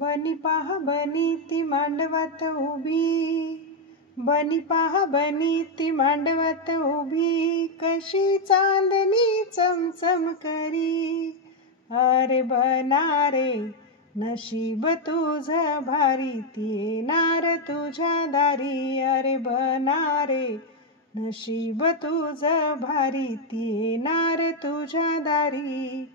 बनी पहा बनी ती मांडवात उभी, बनी पहा बनी ती मांडवात उभी, कशी चांदणी चमचम करी. अरे बना रे नशीब तुझं भारी, ती येणार तुझ्या दारी. अरे बना रे नशीब तुझं भारी, ती येणार तुझ्या दारी.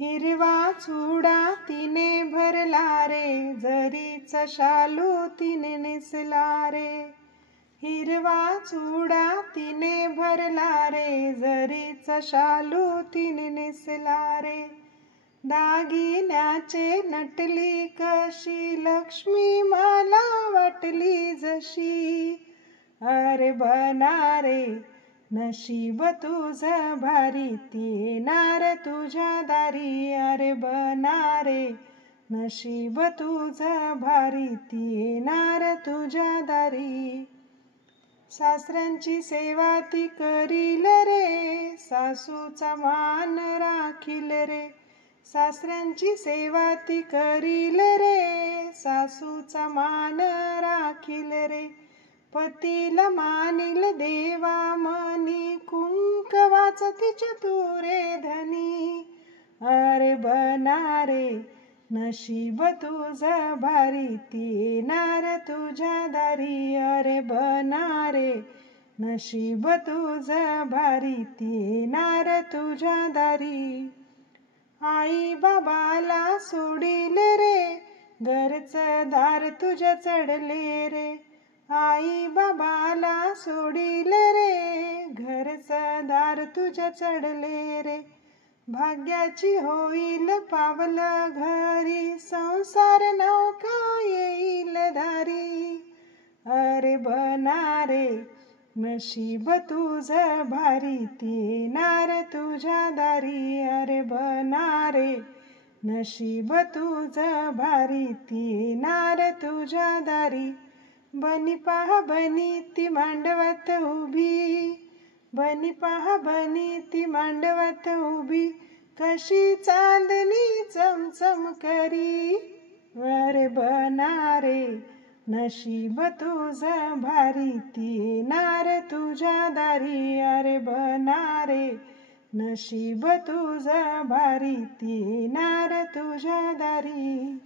हिरवा चुडा तिने भरला रे, जरीचा शालू तिने नेसला रे. हिरवा चुडा तिने भरला रे, जरीचा शालू तिने नेसला रे. दागिन्याचे नटली कशी, लक्ष्मी मला वाटली जशी. अरे बना रे नशीब तुझं भारी, ती येणार तुझ्या दारी. अरे बना रे नशीब तुझं भारी, ती येणार तुझ्या दारी. सासऱ्यांची सेवा ती करील रे, सासूचा मान राखील रे. सासऱ्यांची सेवा ती करील रे, सासूचा मान राखील रे. पतीला मानिल देवा मनी, कुंकवाचा तिच्या तुरे धनी. अरे बना रे नशीब तुझं भारी, ती येणार तुझ्या दारी. अरे बना रे नशीब तुझं भारी, ती येणार तुझ्या दारी. आई बाबाला सोडील रे, घरचं दार तुझ्या चढले रे. आई बाबाला सोडील रे, घरचं दार तुझ्या चढले रे. भाग्याची होईल पावल घरी, संसार नौका येईल दारी. अरे बना रे नशीब तुझं भारी, ती येणार तुझ्या दारी. अरे बना रे नशीब तुझं भारी, ती येणार तुझ्या दारी. बनी पहा बनी ती मांडवात उभी, बनी पहा बनी ती मांडवात उभी, कशी चांदणी चमचम करी. अरे बना रे नशीब तुझं भारी, ती येणार तुझ्या दारी. अरे बना रे नशीब तुझं भारी, ती येणार तुझ्या दारी.